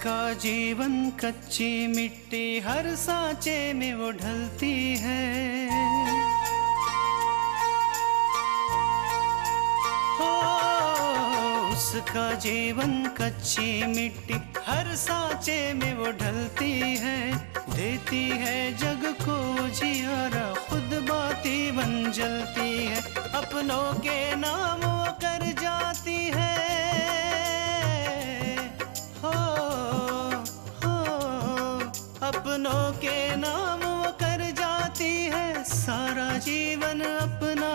उसका जीवन कच्ची मिट्टी हर सांचे में वो ढलती है। हो उसका जीवन कच्ची मिट्टी हर सांचे में वो ढलती है। देती है जग को जियारा, खुद बाती बन जलती है। अपनों के नाम वो कर जाती है। अपनों के नाम वो कर जाती है। सारा जीवन अपना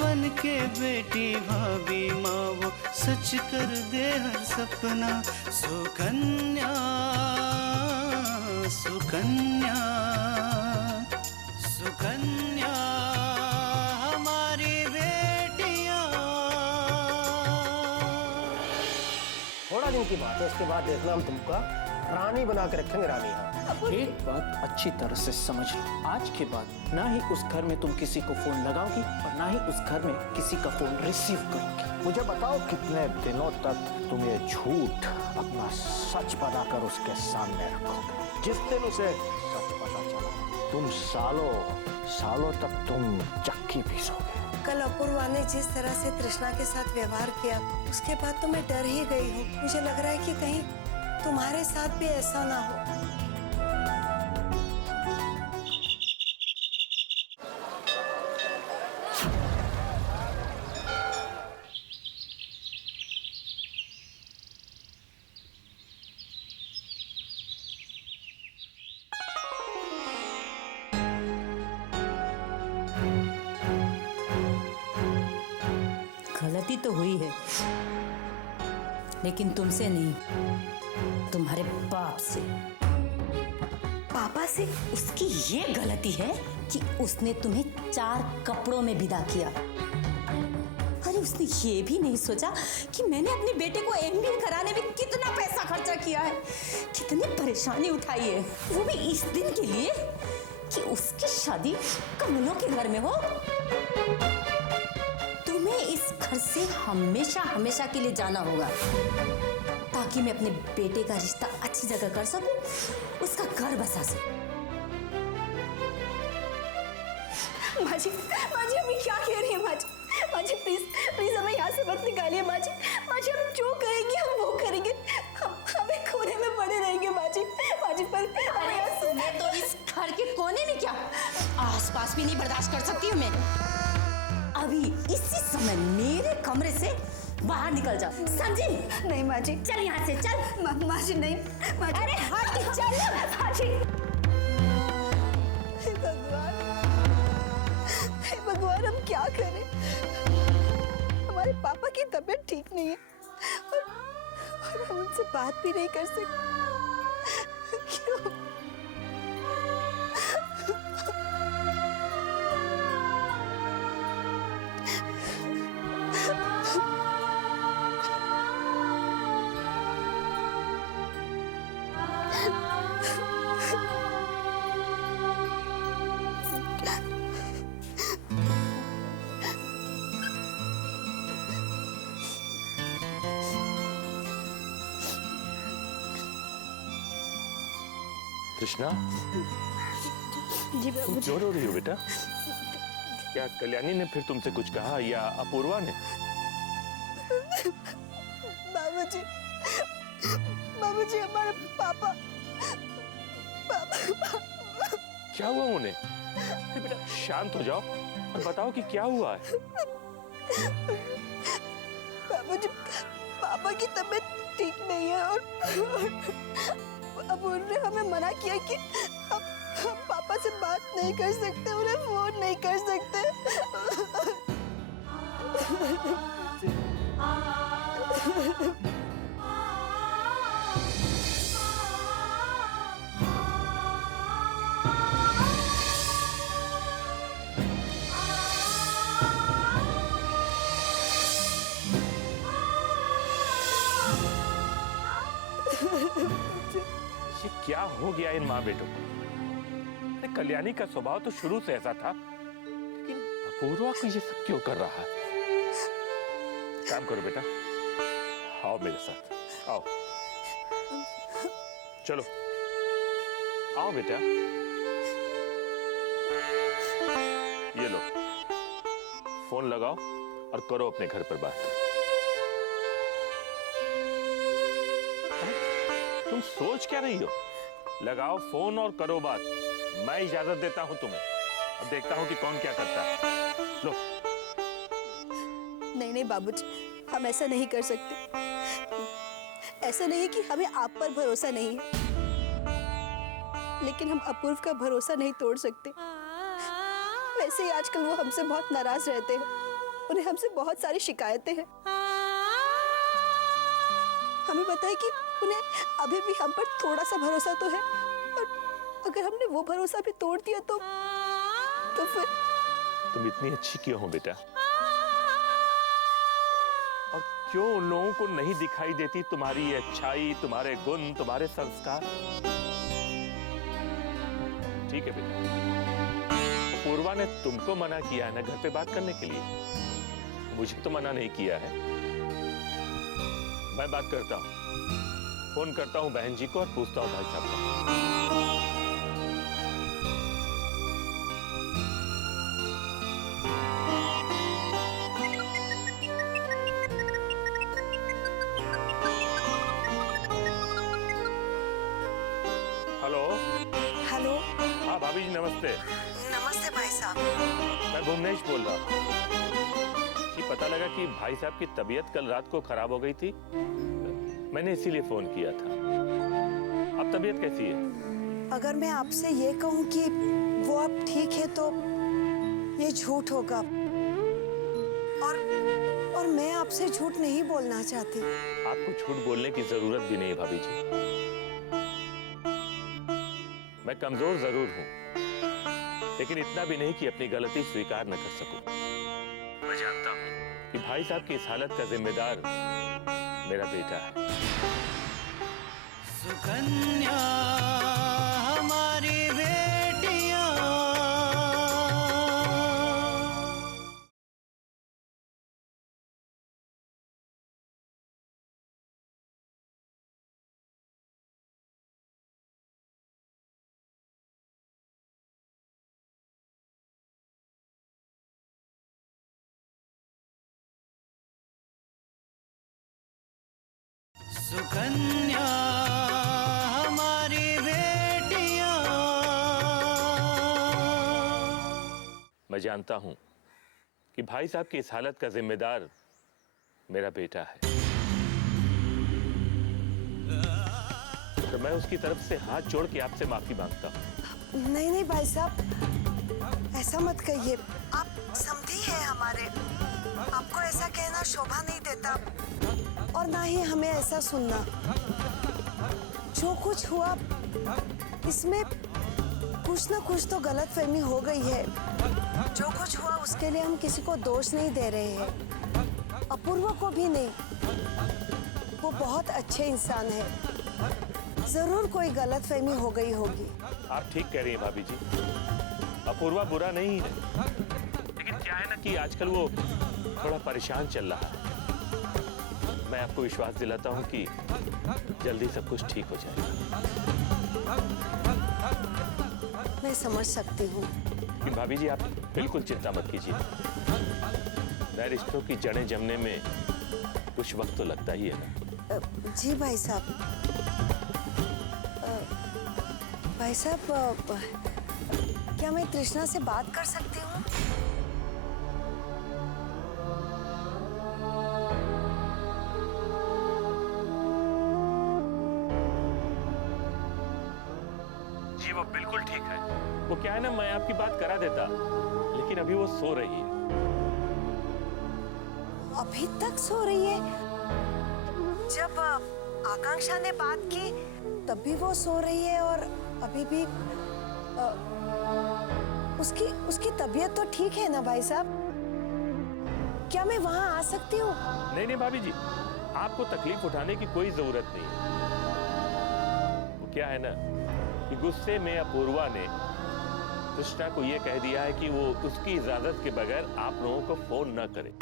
बन के बेटी भाभी माँ वो सच कर दे हर सपना। सुकन्या सुकन्या सुकन्या हमारी बेटियाँ। थोड़ा दिन की बात है, इसके बाद देखना हम तुमका रानी बना के रखेंगे। रानी एक बात अच्छी तरह से समझ लो, आज के बाद ना ही उस घर में तुम किसी को फोन लगाओगी और ना ही उस घर में किसी का फोन रिसीव करोगी। मुझे बताओ कितने दिनों तक तुम ये झूठ अपना सच बनाकर उसके सामने रखोगे? जिस दिन उसे सच पता चला तुम सालों सालों तक तुम चक्की पीसोगे। कल अपूर्वा ने जिस तरह से तृष्णा के साथ व्यवहार किया उसके बाद तो मैं डर ही गई हूँ। मुझे लग रहा है कि कहीं तुम्हारे साथ भी ऐसा ना हो। गलती तो हुई है, लेकिन तुमसे नहीं, तुम्हारे बाप से। पापा से उसकी ये गलती है कि उसने तुम्हें 4 कपड़ों में विदा किया। अरे उसने ये भी नहीं सोचा कि मैंने अपने बेटे को MBA कराने में कितना पैसा खर्चा किया है, कितनी परेशानी उठाई है, वो भी इस दिन के लिए कि उसकी शादी कमलों के घर में हो। तुम्हें इस घर से हमेशा हमेशा के लिए जाना होगा ताकि मैं अपने बेटे का रिश्ता अच्छी जगह कर सकूं, उसका घर बसा सकूं। माजी, माजी अभी क्या कह रही है माजी? माजी प्लीज प्लीज हमें यहाँ से मत निकालिए माजी। माजी हम जो कहेंगे हम वो करेंगे, हमें कोने में पड़े रहेंगे माजी। माजी पर मैं तो इस घर के कोने में क्या आसपास भी नहीं बर्दाश्त कर सकती हूँ मैं। अभी इसी समय मेरे कमरे से बाहर निकल जा, समझी? नहीं माजी, चल यहाँ से चल। माजी नहीं माजी। अरे हट चल माजी। हे भगवान हम क्या करें? हमारे पापा की तबीयत ठीक नहीं है और हम उनसे बात भी नहीं कर सकते। क्यों? कृष्णा, जी बाबू। क्यों रो रही हो बेटा? क्या कल्याणी ने फिर तुमसे कुछ कहा या अपूर्वा ने? बाबूजी, बाबूजी हमारे पापा क्या हुआ उन्हें? बेटा शांत हो जाओ और बताओ कि क्या हुआ है। बाबूजी पापा की तबीयत ठीक नहीं है और अब उन्होंने हमें मना किया कि हम पापा से बात नहीं कर सकते, उन्हें फोन नहीं कर सकते। ये क्या हो गया इन माँ बेटों को? अरे कल्याणी का स्वभाव तो शुरू से ऐसा था, लेकिन अपूर्वा को ये सब क्यों कर रहा है? काम करो बेटा, आओ मेरे साथ, आओ। चलो आओ बेटा, ये लो फोन लगाओ और करो अपने घर पर बात। तुम सोच क्या रही हो? लगाओ फोन और करो बात। मैं इजाजत देता हूं तुम्हें, अब देखता हूं कि कौन क्या करता है। लो। नहीं बाबूजी, हम ऐसा नहीं कर सकते। ऐसा नहीं कि हमें आप पर भरोसा नहीं है, लेकिन हम अपूर्व का भरोसा नहीं तोड़ सकते। वैसे ही आजकल वो हमसे बहुत नाराज रहते हैं, उन्हें हमसे बहुत सारी शिकायतें हैं। हमें पता है कि उन्हें अभी भी हम पर थोड़ा सा भरोसा तो है, और अगर हमने वो भरोसा भी तोड़ दिया तो फिर। तुम इतनी अच्छी क्यों हो बेटा? और क्यों उन लोगों को नहीं दिखाई देती तुम्हारी ये अच्छाई, तुम्हारे गुण, तुम्हारे संस्कार? ठीक है बेटा, पूर्वा ने तुमको मना किया है ना घर पे बात करने के लिए, मुझे तो मना नहीं किया है। मैं बात करता हूं, फोन करता हूं बहन जी को और पूछता हूं भाई साहब को। हेलो। हेलो। हाँ भाभी जी नमस्ते। नमस्ते भाई साहब। मैं भुवनेश बोल रहा हूँ। जी पता लगा कि भाई साहब की तबीयत कल रात को खराब हो गई थी, मैंने इसीलिए फोन किया था। अब तबीयत कैसी है? अगर मैं आपसे ये कहूँ कि वो अब ठीक है तो ये झूठ होगा, और मैं आपसे झूठ नहीं बोलना चाहती। आपको झूठ बोलने की जरूरत भी नहीं भाभी जी। मैं कमजोर जरूर हूं, लेकिन इतना भी नहीं कि अपनी गलती स्वीकार न कर सकूं। मैं जानता हूं कि भाई साहब की इस हालत का जिम्मेदार मेरा बेटा है। सुकन्या हमारी बेटियां, सुकन्या हमारी बेटियां। मैं जानता हूं कि भाई साहब की इस हालत का जिम्मेदार मेरा बेटा है, तो मैं उसकी तरफ से हाथ जोड़ के आपसे माफी मांगता हूं। नहीं भाई साहब, ऐसा मत कहिए। आप समझी हैं हमारे, आपको ऐसा कहना शोभा नहीं देता, और ना ही हमें ऐसा सुनना। जो कुछ हुआ इसमें कुछ ना कुछ तो गलतफहमी हो गई है। जो कुछ हुआ उसके लिए हम किसी को दोष नहीं दे रहे हैं, अपूर्व को भी नहीं। वो बहुत अच्छे इंसान है, जरूर कोई गलतफहमी हो गई होगी। आप ठीक कह रही हैं भाभी जी, अपूर्वा बुरा नहीं है, लेकिन क्या है ना कि आजकल वो थोड़ा परेशान चल रहा है। मैं आपको विश्वास दिलाता हूं कि जल्दी सब कुछ ठीक हो जाएगा। मैं समझ सकती हूँ। लेकिन भाभी जी आप बिल्कुल चिंता मत कीजिए, नए रिश्तों की जड़ें जमने में कुछ वक्त तो लगता ही है ना। जी भाई साहब। भाई साहब, क्या मैं तृष्णा से बात कर सकती हूँ? जी वो बिल्कुल ठीक है। वो क्या है ना, मैं आपकी बात करा देता, लेकिन अभी वो सो रही है। अभी तक सो रही है? जब आकांक्षा ने बात की तब भी वो सो रही है, और अभी भी उसकी तबीयत तो ठीक है ना भाई साहब? क्या मैं वहां आ सकती हूँ? नहीं भाभी जी, आपको तकलीफ उठाने की कोई जरूरत नहीं है। वो क्या है ना कि गुस्से में अपूर्वा ने तृष्णा को यह कह दिया है कि वो उसकी इजाजत के बगैर आप लोगों को फोन न करे।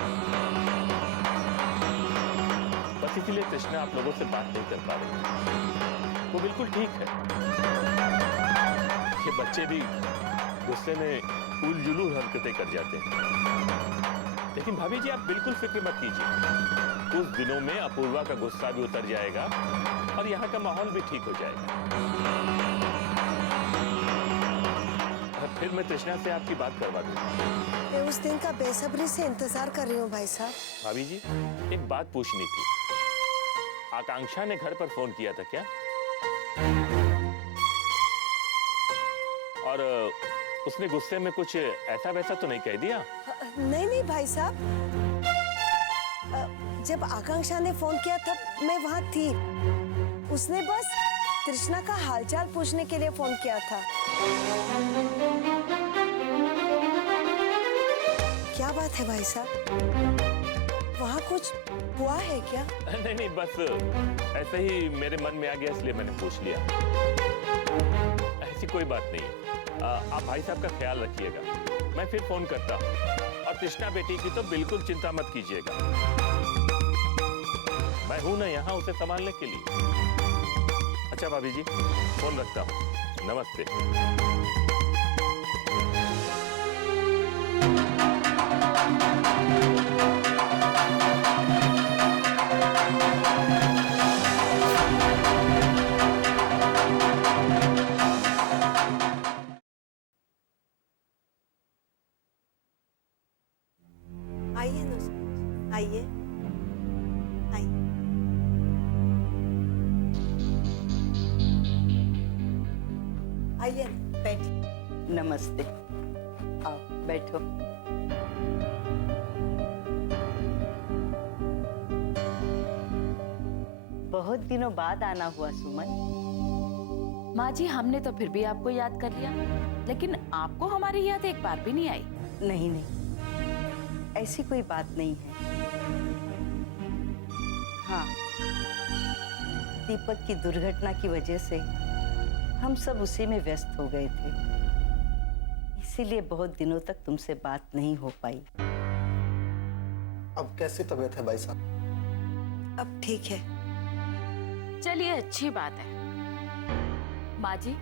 बस इसीलिए तृष्णा आप लोगों से बात नहीं कर पा रही। वो बिल्कुल ठीक है। ये बच्चे भी गुस्से में उलझुल हरकतें कर जाते हैं। लेकिन भाभी जी आप बिल्कुल फिक्र मत कीजिए, कुछ दिनों में अपूर्वा का गुस्सा भी उतर जाएगा और यहाँ का माहौल भी ठीक हो जाएगा। और फिर मैं तृष्णा से आपकी बात करवा दूंगा। मैं उस दिन का बेसब्री से इंतजार कर रही हूँ भाई साहब। भाभी जी एक बात पूछनी थी, आकांक्षा ने घर पर फोन किया था क्या? और उसने गुस्से में कुछ ऐसा वैसा तो नहीं कह दिया? नहीं नहीं भाई साहब, जब आकांक्षा ने फोन किया तब मैं वहाँ थी। उसने बस तृष्णा का हालचाल पूछने के लिए फोन किया था। क्या बात है भाई साहब, वहाँ कुछ हुआ है क्या? नहीं नहीं, बस ऐसे ही मेरे मन में आ गया इसलिए मैंने पूछ लिया। ऐसी कोई बात नहीं। आप भाई साहब का ख्याल रखिएगा, मैं फिर फोन करता हूँ। और कृष्णा बेटी की तो बिल्कुल चिंता मत कीजिएगा, मैं हूं ना यहाँ उसे संभालने के लिए। अच्छा भाभी जी फोन रखता हूँ, नमस्ते। आइए ना, आइए आइए। आइए ना, बैठिए। नमस्ते, आओ बैठो। बहुत दिनों बाद आना हुआ सुमन। माँ जी हमने तो फिर भी आपको याद कर लिया, लेकिन आपको हमारी याद एक बार भी नहीं आई। नहीं नहीं, ऐसी कोई बात नहीं है। हाँ, दीपक की दुर्घटना की वजह से हम सब उसी में व्यस्त हो गए थे, इसीलिए बहुत दिनों तक तुमसे बात नहीं हो पाई। अब कैसी तबीयत है भाई साहब? अब ठीक है। चलिए अच्छी बात है। माँ जी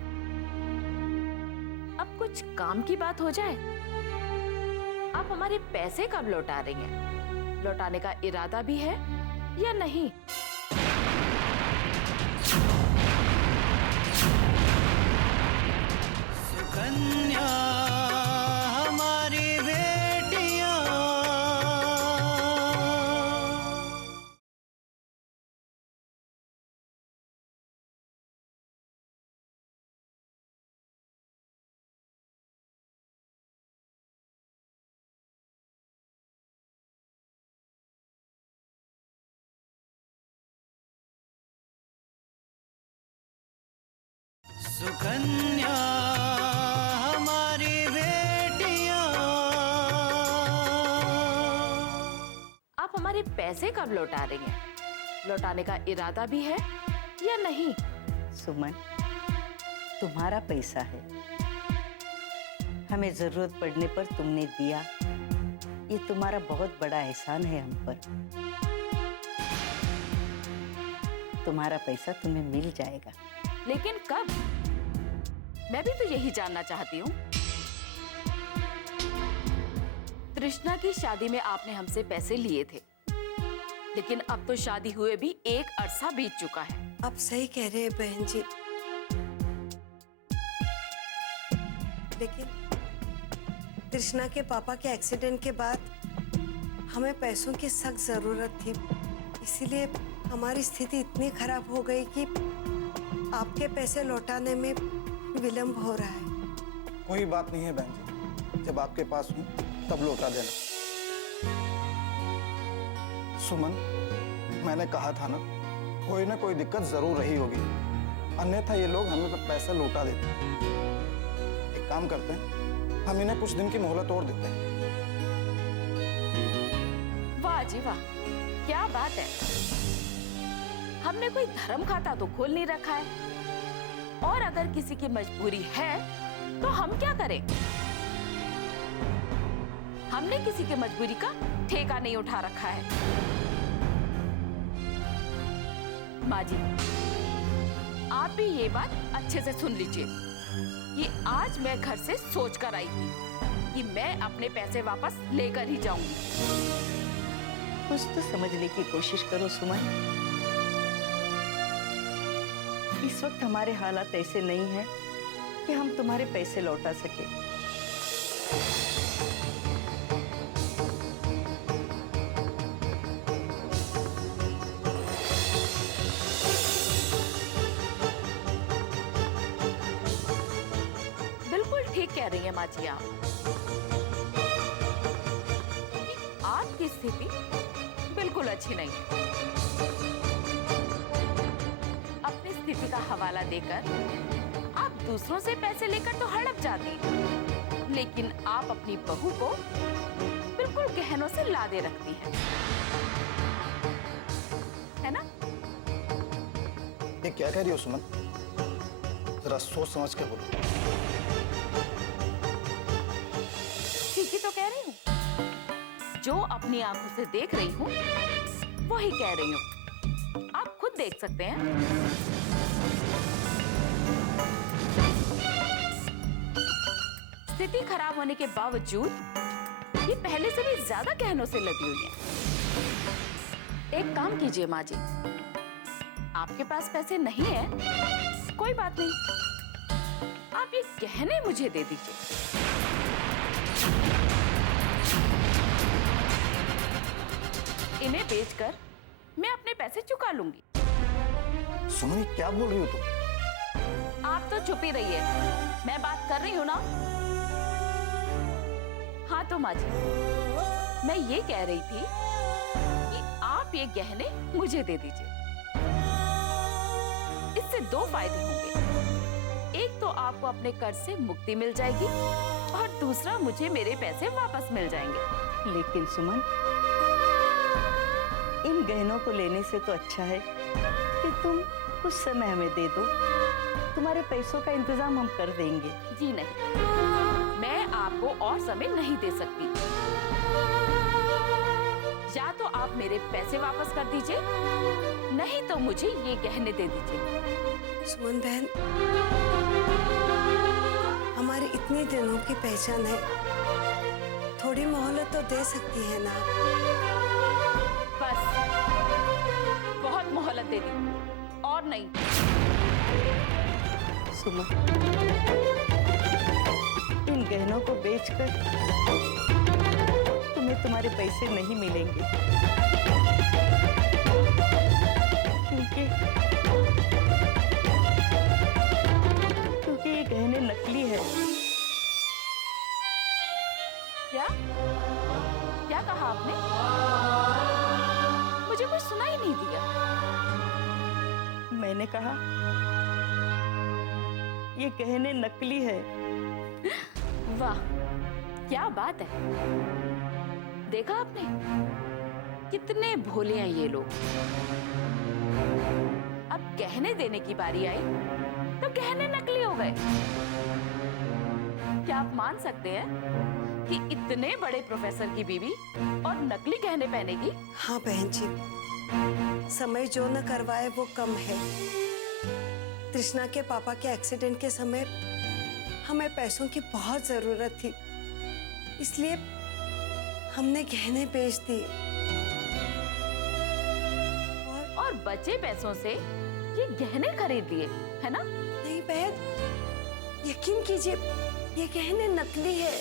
अब कुछ काम की बात हो जाए। आप हमारे पैसे कब लौटा रही हैं? लौटाने का इरादा भी है या नहीं? सुकन्या हमारी बेटियां, सुकन्या हमारी बेटियां। आप हमारे पैसे कब लौटा रही हैं? लौटाने का इरादा भी है या नहीं? सुमन, तुम्हारा पैसा है, हमें जरूरत पड़ने पर तुमने दिया, ये तुम्हारा बहुत बड़ा एहसान है हम पर। तुम्हारा पैसा तुम्हें मिल जाएगा। लेकिन कब? मैं भी तो यही जानना चाहती हूँ। तृष्णा की शादी में आपने हमसे पैसे लिए थे, लेकिन अब तो शादी हुए भी एक अरसा बीत चुका है। आप सही कह रहे हैं बहन जी, लेकिन तृष्णा के पापा के एक्सीडेंट के बाद हमें पैसों की सख्त जरूरत थी, इसीलिए हमारी स्थिति इतनी खराब हो गई कि आपके पैसे लौटाने में विलंब हो रहा है। कोई बात नहीं है बहन जी, जब आपके पास हूँ तब लौटा देना। सुमन, मैंने कहा था ना, कोई ना कोई दिक्कत जरूर रही होगी, अन्यथा ये लोग हमें पैसा लौटा देते। एक काम करते हैं, हम इन्हें कुछ दिन की मोहलत और देते हैं। वाह जी वाह, क्या बात है। हमने कोई धर्म खाता तो खोल नहीं रखा है, और अगर किसी की मजबूरी है तो हम क्या करें? हमने किसी की मजबूरी का ठेका नहीं उठा रखा है। माँ जी, आप भी ये बात अच्छे से सुन लीजिए कि आज मैं घर से सोच कर आई थी कि मैं अपने पैसे वापस लेकर ही जाऊंगी। कुछ तो समझने की कोशिश करो सुमन। इस वक्त हमारे हालात ऐसे नहीं हैं कि हम तुम्हारे पैसे लौटा सके। बिल्कुल ठीक कह रही है माँ जी आप। आपकी स्थिति बिल्कुल अच्छी नहीं है। अपनी स्थिति का हवाला देकर आप दूसरों से पैसे लेकर तो हड़प जाती, लेकिन आप अपनी बहू को बिल्कुल गहनों से लादे रखती हैं, है ना? ये क्या कह रही हो सुमन? जरा सोच समझ के बोलो। ठीक ही तो कह रही हूँ। जो अपनी आंखों से देख रही हूँ वही कह रही हूँ। आप खुद देख सकते हैं। स्थिति खराब होने के बावजूद ये पहले से भी ज्यादा गहनों से लदी हुई है। एक काम कीजिए माँ जी, आपके पास पैसे नहीं है, कोई बात नहीं, आप ये गहने मुझे दे दीजिए। इन्हें बेचकर मैं अपने पैसे चुका लूंगी। सुमन, ये क्या बोल रही हो तुम? आप तो चुप ही रहिए, मैं बात कर रही हूँ ना। हाँ तो माँ जी, मैं ये कह रही थी कि आप ये गहने मुझे दे दीजिए। इससे दो फायदे होंगे। एक तो आपको अपने कर्ज से मुक्ति मिल जाएगी और दूसरा मुझे मेरे पैसे वापस मिल जाएंगे। लेकिन सुमन, इन गहनों को लेने से तो अच्छा है कि तुम कुछ समय हमें दे दो। तुम्हारे पैसों का इंतजाम हम कर देंगे। जी नहीं, मैं आपको और समय नहीं दे सकती। या तो आप मेरे पैसे वापस कर दीजिए, नहीं तो मुझे ये गहने दे दीजिए। सुमन बहन, हमारी इतने दिनों की पहचान है, थोड़ी मोहलत तो दे सकती है ना? बस, बहुत मोहलत दे दी और नहीं। सुमन, इन गहनों को बेचकर तुम्हें तुम्हारे पैसे नहीं मिलेंगे, क्योंकि ये गहने नकली है। क्या क्या कहा आपने? मुझे कुछ सुना ही नहीं दिया। मैंने कहा ये गहने नकली है। वाह, क्या बात है। देखा आपने, कितने भोले हैं ये लोग। अब गहने देने की बारी आई तो गहने नकली हो गए। क्या आप मान सकते हैं कि इतने बड़े प्रोफेसर की बीवी और नकली गहने पहनेगी? हाँ बहन जी, समय जो न करवाए वो कम है। तृष्णा के पापा के एक्सीडेंट के समय हमें पैसों की बहुत जरूरत थी, इसलिए हमने गहने बेच दिए। और बचे पैसों से ये गहने खरीद लिए, है ना? नहीं बहन, यकीन कीजिए, ये गहने नकली है।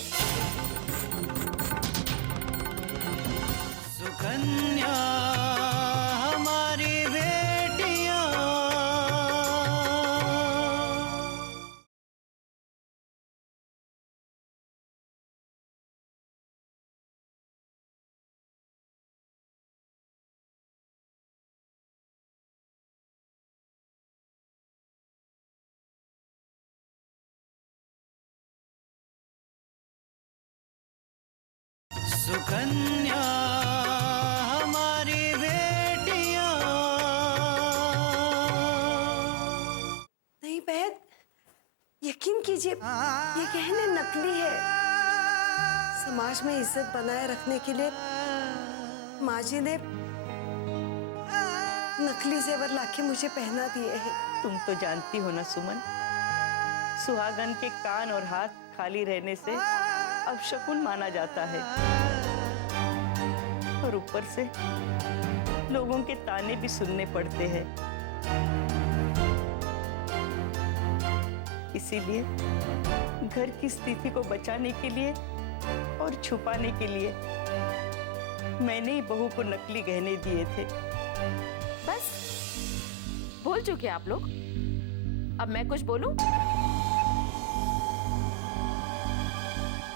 सुकन्या हमारी बेटियां, सुकन्या हमारी बेटियां। नहीं बहन, यकीन कीजिए, ये गहने नकली है। समाज में इज्जत बनाए रखने के लिए माँ जी ने नकली जेवर लाके मुझे पहना दिए हैं। तुम तो जानती हो ना सुमन, सुहागन के कान और हाथ खाली रहने से अपशकुन माना जाता है, और ऊपर से लोगों के ताने भी सुनने पड़ते हैं। इसीलिए घर की स्थिति को बचाने के लिए और छुपाने के लिए मैंने ही बहू को नकली गहने दिए थे। बस बोल चुके आप लोग, अब मैं कुछ बोलूं?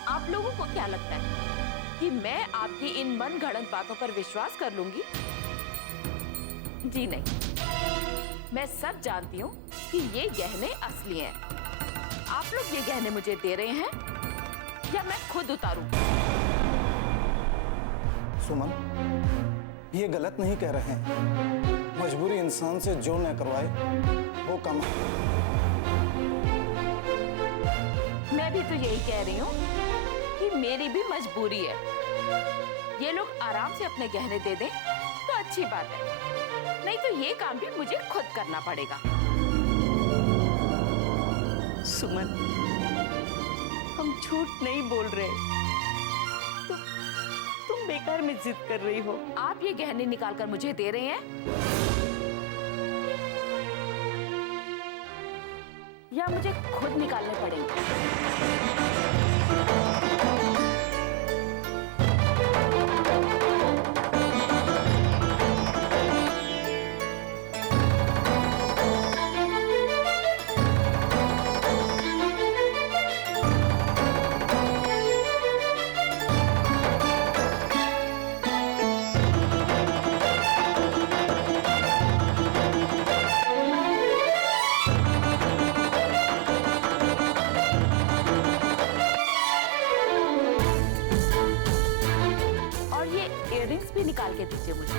आप लोगों को क्या लगता है कि मैं आपकी इन मनगढ़ंत बातों पर विश्वास कर लूंगी? जी नहीं, मैं सब जानती हूँ कि ये गहने असली हैं। आप लोग ये गहने मुझे दे रहे हैं या मैं खुद उतारूं? सुमन, ये गलत नहीं कह रहे हैं। मजबूरी इंसान से जो न करवाए वो कम है। मैं भी तो यही कह रही हूँ कि मेरी भी मजबूरी है। ये लोग आराम से अपने गहने दे दें तो अच्छी बात है, नहीं तो ये काम भी मुझे खुद करना पड़ेगा। सुमन, हम झूठ नहीं बोल रहे। तुम बेकार में जिद कर रही हो। आप ये गहने निकाल कर मुझे दे रहे हैं या मुझे खुद निकालने पड़ेंगे? इयररिंग्स भी निकाल के दीजिए मुझे।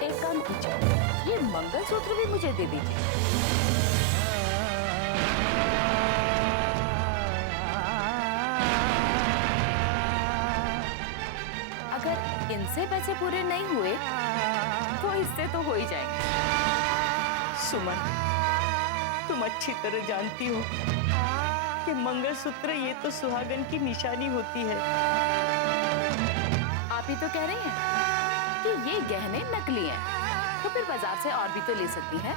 एक काम कीजिए, ये मंगलसूत्र भी मुझे दे दीजिए। इनसे पैसे पूरे नहीं हुए तो इससे तो हो ही जाएंगे। सुमन, तुम अच्छी तरह जानती हो कि मंगलसूत्र ये तो सुहागन की निशानी होती है। आप ही तो कह रही हैं कि ये गहने नकली हैं, तो फिर बाजार से और भी तो ले सकती हैं।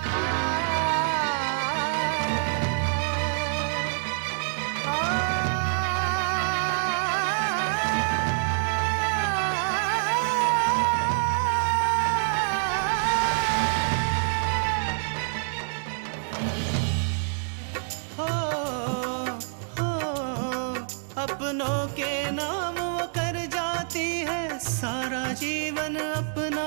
अपनों के नाम वो कर जाती है सारा जीवन अपना,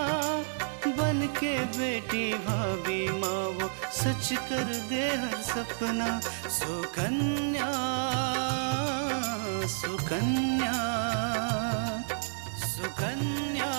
बन के बेटी भाभी माँ वो सच कर दे हर सपना। सुकन्या सुकन्या सुकन्या